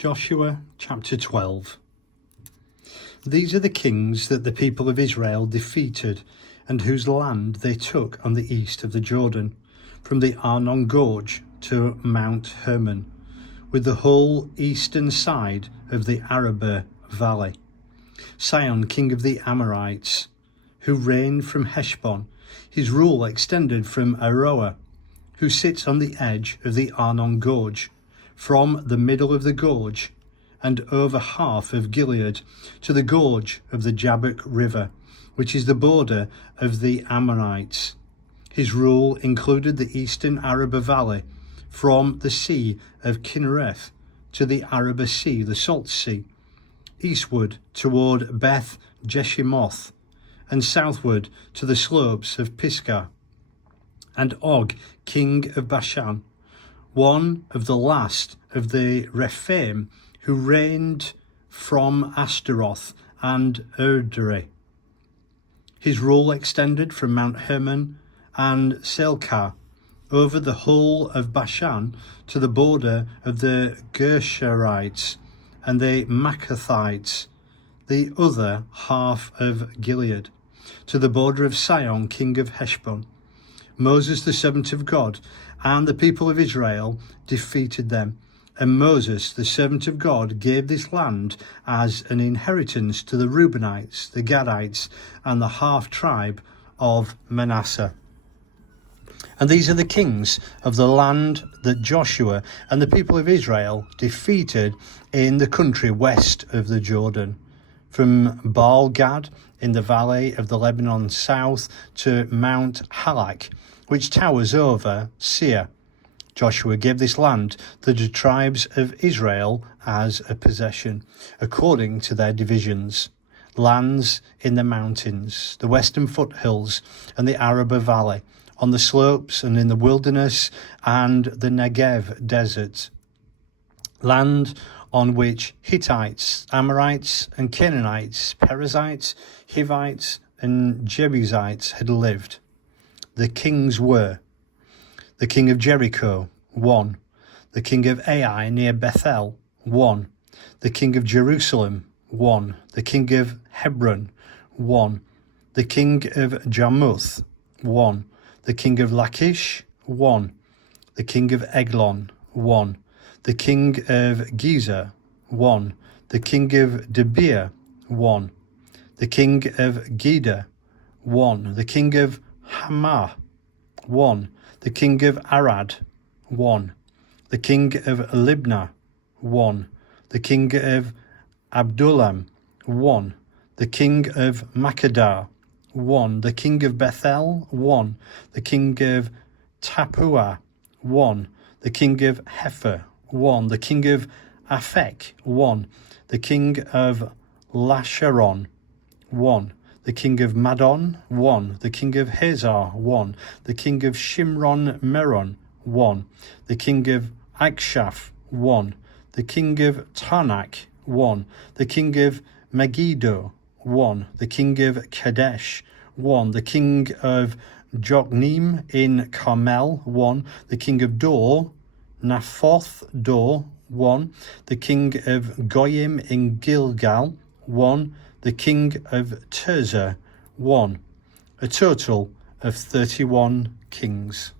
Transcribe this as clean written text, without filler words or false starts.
Joshua chapter 12. These are the kings that the people of Israel defeated, and whose land they took on the east of the Jordan, from the Arnon Gorge to Mount Hermon, with the whole eastern side of the Arabah Valley. Sihon, king of the Amorites, who reigned from Heshbon. His rule extended from Aroer, who sits on the edge of the Arnon Gorge, from the middle of the gorge and over half of Gilead to the gorge of the Jabbok River, which is the border of the Ammonites. His rule included the eastern Arabah Valley, from the Sea of Kinnereth to the Arabah Sea, the Salt Sea, eastward toward Beth Jeshimoth, and southward to the slopes of Pisgah. And Og, king of Bashan, one of the last of the Rephaim, who reigned from Ashtaroth and Edrei. His rule extended from Mount Hermon and Salecah over the whole of Bashan to the border of the Geshurites and the Maacathites, the other half of Gilead, to the border of Sihon, king of Heshbon. Moses, the servant of God, and the people of Israel defeated them. And Moses, the servant of God, gave this land as an inheritance to the Reubenites, the Gadites, and the half-tribe of Manasseh. And these are the kings of the land that Joshua and the people of Israel defeated in the country west of the Jordan, from Baal Gad in the Valley of the Lebanon south to Mount Halak, which towers over Seir. Joshua gave this land to the tribes of Israel as a possession, according to their divisions: lands in the mountains, the western foothills, and the Arabah Valley, on the slopes and in the wilderness and the Negev desert, land on which Hittites, Amorites and Canaanites, Perizzites, Hivites and Jebusites had lived. The kings were the king of Jericho, 1. The king of Ai near Bethel, 1. The king of Jerusalem, 1. The king of Hebron, 1. The king of Jarmuth, 1. The king of Lachish, 1. The king of Eglon, 1. The king of Gezer, 1. The king of Debir, 1. The king of Geder, 1. The king of Hamah, 1. The king of Arad, 1. The king of Libnah, 1. The king of Abdullam, 1. The king of Maacathites, 1. The king of Bethel, 1. The king of Tappuah, 1. The king of Hepher, 1. The king of Aphek, 1. The king of Lasharon, 1. The king of Madon, 1. The king of Hazar, 1. The king of Shimron Meron, 1. The king of Akshaph, 1. The king of Tarnak, 1. The king of Megiddo, 1. The king of Kadesh, 1. The king of Jokneam in Carmel, 1. The king of Dor, Naphoth Dor, 1. The king of Goyim in Gilgal, 1. The king of Tirzah, 1. A total of 31 kings.